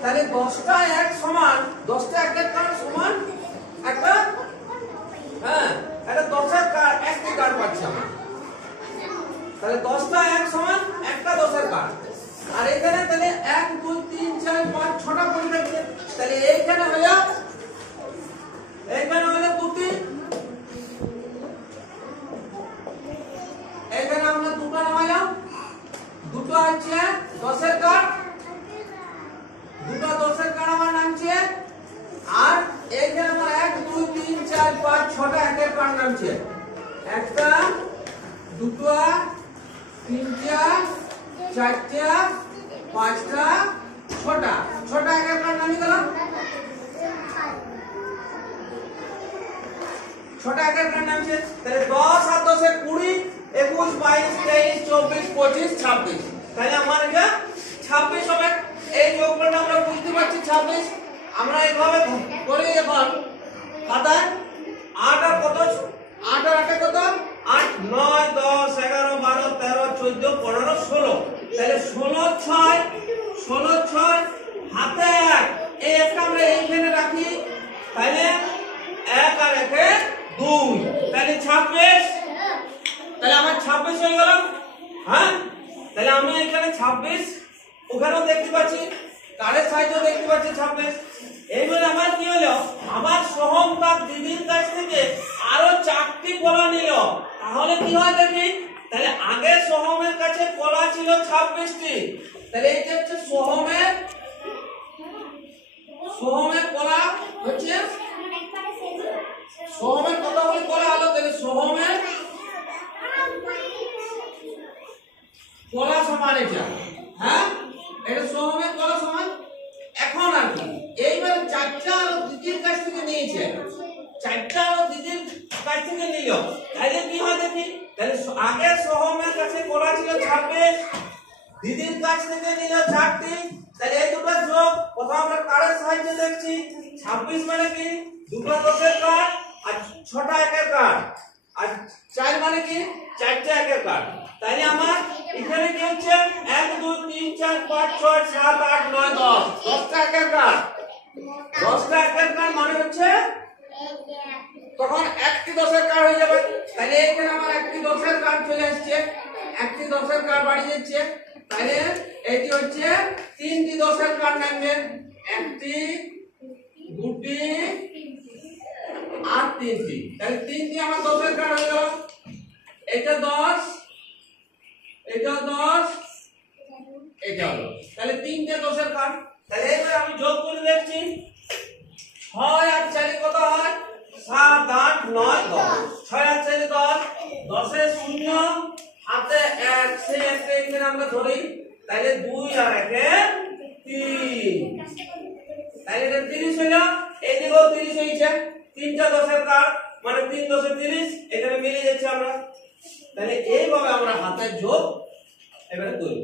তাহলে 10টা 1 সমান 10টা 1 কার্ড সমান একটা হ্যাঁ এটা 10 এর কার্ড একটি কার্ড পাচ্ছি আমরা। তাহলে 10টা 1 সমান একটা 10 এর কার্ড। আর এখানে তাহলে 1 2 3 4 5 6টা পড়ে থাকছে। তাহলে এইখানে হলো দুটি, এখানে আমরা দুটো নামাইলাম, দুটো আছে 10 এর কার্ড, দুটো 10 এর কার্ড আমার নামছে। আর এইখানে আমার 1 2 3 4 5 6টা 1 এর কার্ড নামছে। একটা দুটো তিনটা চারটা পাঁচটা ছটা 1 এর কার্ড নামিয়ে গেলাম। 6টা 1 এর কার্ড নামছে। তাহলে 10 আর 10 এ 20 21 22 23 24 25 26। তাহলে আমার এটা 26 হবে। এই যোগফলটা আমরা বুঝতে পারছি 26। আমরা এইভাবে করে এখন খাতায় 8 আর কত 8 আর 8 কত 8 9 10 11 12 13 14 15 16। তাহলে 16 6 16 6 হাতে 1 এই একটা আমরা এইখানে রাখি। তাহলে 1 আর 1 এ 2 তাহলে 26। তাহলে আমার 26 হয়ে গেল। হ্যাঁ তাহলে আমি এখানে 26 ওখানেও দেখতে পাচ্ছি, কারের সাইজও দেখতে পাচ্ছি 26। এইবারে আমার কি হলো, আমার সোহম তার দিদির কাছ থেকে আরো 4টি কলা নিল। তাহলে কি হয় দেখি। তাহলে আগে সোহমের কাছে কলা ছিল 26টি। তাহলে এই যে হচ্ছে সোহমের কলা হচ্ছে সোহমের কতগুলি কলা হলো। তাহলে সোহমের কলা সমান এটা। হ্যাঁ এটা সোহমের কলা সমান। এখন আর কি এইবারে 4টা আর দিদির কাছ থেকে নিয়েছে, 4টা আর দিদির কাছ থেকে নিল। তাহলে কি হয় দেখি। তাহলে আগে সোহমের কাছে কলা ছিল 26, দিদির কাছ থেকে নিল 4টি। তাহলে এই দুটো যোগ প্রথম আমরা কারের সাহায্যে দেখছি। 26 মানে কি দুটো 10 এর কার্ড আর 6টা 1 এর কার্ড, আর 4 মানে কি 4টা 1 এর কার্ড। তাহলে আমার এখানে কি হচ্ছে 1 2 3 4 5 6 7 8 9 10 10টা 1 এর কার্ড। 10টা 1 এর কার্ড মানে হচ্ছে তখন একটি 10 এর কার্ড হয়ে যাবে। তাহলে এখানে আমার একটি 10 এর কার্ড চলে আসছে, একটি 10 এর কার্ড বাড়ি যাচ্ছে। তাহলে এটি হচ্ছে 3টি 10 এর কার্ড নামবে, একটি দুটি আর 3টি। তাহলে 3টি আমার 10 এর কার্ড হয়ে গেল। এটা 10 এটা 10 এটা হলো। তাহলে 3টে 10 এর কার্ড। তাহলে এবার আমি যোগ করে দেখছি 6 আর 4 কত হয় 7 8 9 10। 6 আর 4 10, 10 এ 0 হাতে 1 সেই একটা এখানে আমরা ধরি। তাহলে 2 আর 1 এ 3। তাহলে এটা 30 হলো। এই দিকেও 30 হয়েছে। 3টা 10 এর কার্ড মানে 3 10 এ 30 এখানে মিলে যাচ্ছে আমরা। তাহলে এইভাবে আমরা হাতের যোগ এবারে করব।